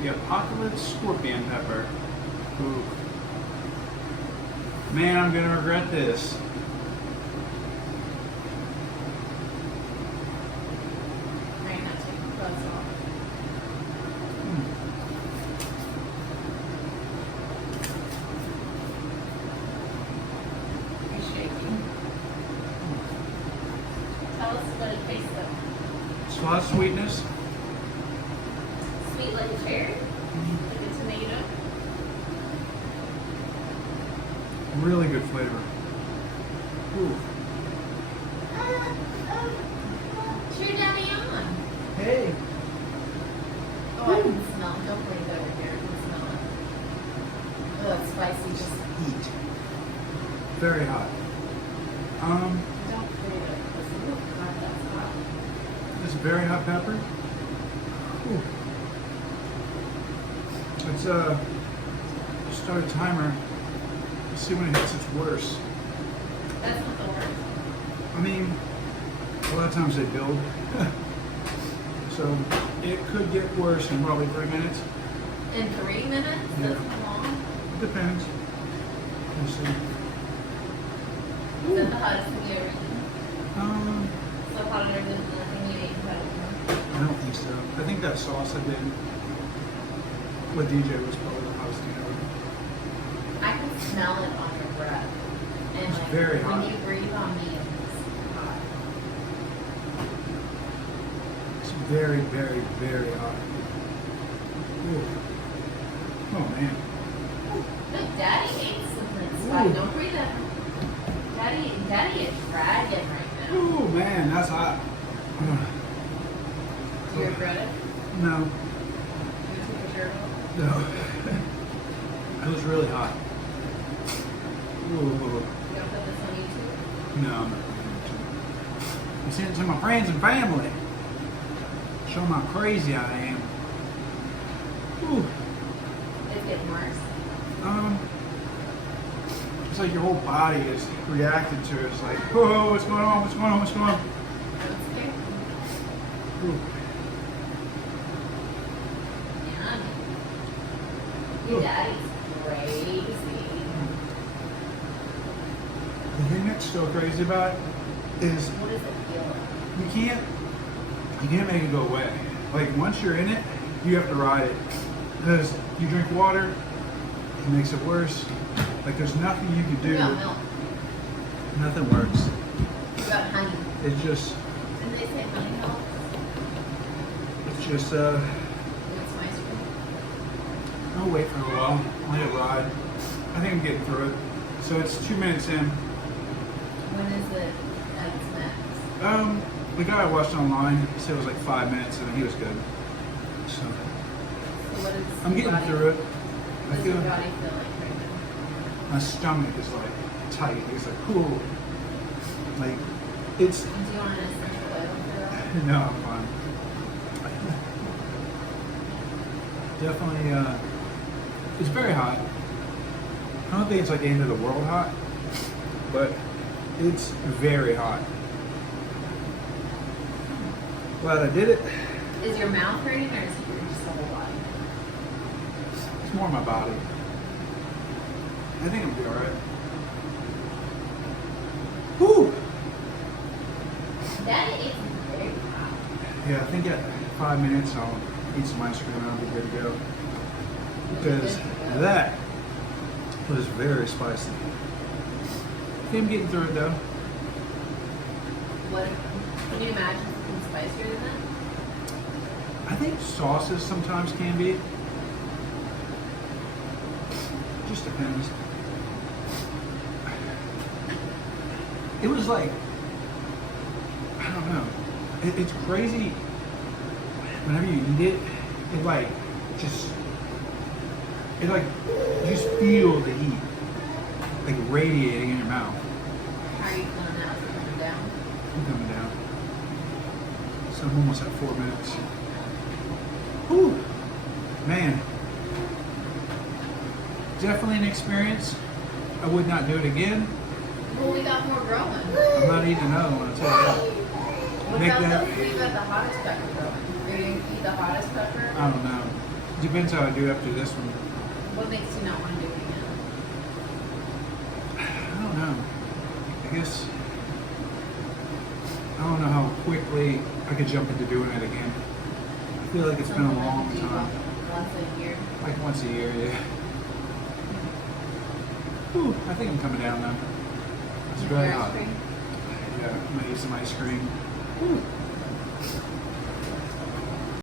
The Apocalypse Scorpion Pepper. Ooh. Man, I'm gonna regret this. Right now, take the buzz off. You're shaking. Tell us what it tastes like. It's a lot of sweetness. Sweet like a cherry, like a tomato. Really good flavor. Ooh. Cheer Daddy on. Hey. Oh, I can smell it. Don't bring it over here. I can smell it. Oh, it's spicy. Just Heat. Very hot. don't put it over because ooh, God, that's hot. This very hot pepper. Ooh. Let's start a timer. Let's see when it hits its worst. That's not the worst. I mean, a lot of times they build. So it could get worse in probably 3 minutes. In 3 minutes? Yeah. That's long. Depends. Let's see. Is that the hottest thing you ever eaten? Um, So hotter than nothing you ate but I don't think so. I think that sauce I did with DJ was probably the hottest thing ever. I can smell it on your breath. And It's like very when hot. you breathe on me, it's hot. It's very, very, very hot. Ooh. Oh man. Look, Daddy ate something spicy. Ooh. Don't breathe that. Daddy is dragging right now. Ooh man, that's hot. Do you regret it? No, You took your shirt off? no. It was really hot. Ooh. You gonna put this on YouTube? No, I'm not. I sent it to my friends and family. Show them how crazy I am. Ooh. It's getting worse. It's like your whole body is reacting to it. It's like, whoa, what's going on? What's going on? What's going on? Don't scare me. Ooh. Yeah. Your daddy's crazy. The thing that's still crazy about it is What does it feel like? you can't make it go away. Like once you're in it, you have to ride it. Because you drink water, it makes it worse. Like there's nothing you can What do. about milk? Nothing works. What about honey? It's just, Didn't they say honey helps? it's just, You want some ice cream? I'll wait for a while. Let it ride. I think I'm getting through it. So it's 2 minutes in. When is it at its max? The guy I watched online said it was like 5 minutes and he was good. So So what is I'm your getting body, through it. What I does feel your body feel like right now? my stomach is like tight. It's like cool. Like it's Do you want an essential oil for that? no, I'm fine. Definitely it's very hot. I don't think it's like end of the world hot, but it's very hot. Glad I did it. Is your mouth hurting or is it just the whole body? It's more my body. I think I'm gonna be alright. Whew! Daddy ate some very hot. Yeah, I think at 5 minutes I'll eat some ice cream and I'll be good to go. Because that was very spicy. I think I'm getting through it though. What? Can you imagine something spicier than that? I think sauces sometimes can be. Just depends. It was like, I don't know. It's crazy. Whenever you eat it, it like just, it like, you just feel the heat, like radiating in your mouth. How are you feeling now? Is it coming down? I'm coming down. So I'm almost at 4 minutes. Whew. Man. Definitely an experience. I would not do it again. Well, we got more growing. I'm not eating another one, I'll tell you that. What Make about that- the hottest pepper growing? Are you going to eat the hottest pepper? I don't know. Depends how I do after this one. What makes you not want to do it again? I don't know. I guess I don't know how quickly I could jump into doing it again. I feel like it's been a Something that long you do time. Once a year. Like once a year, yeah. Whew, I think I'm coming down now. It's You very wear hot. ice cream? Yeah, I'm gonna eat some ice cream. Whew.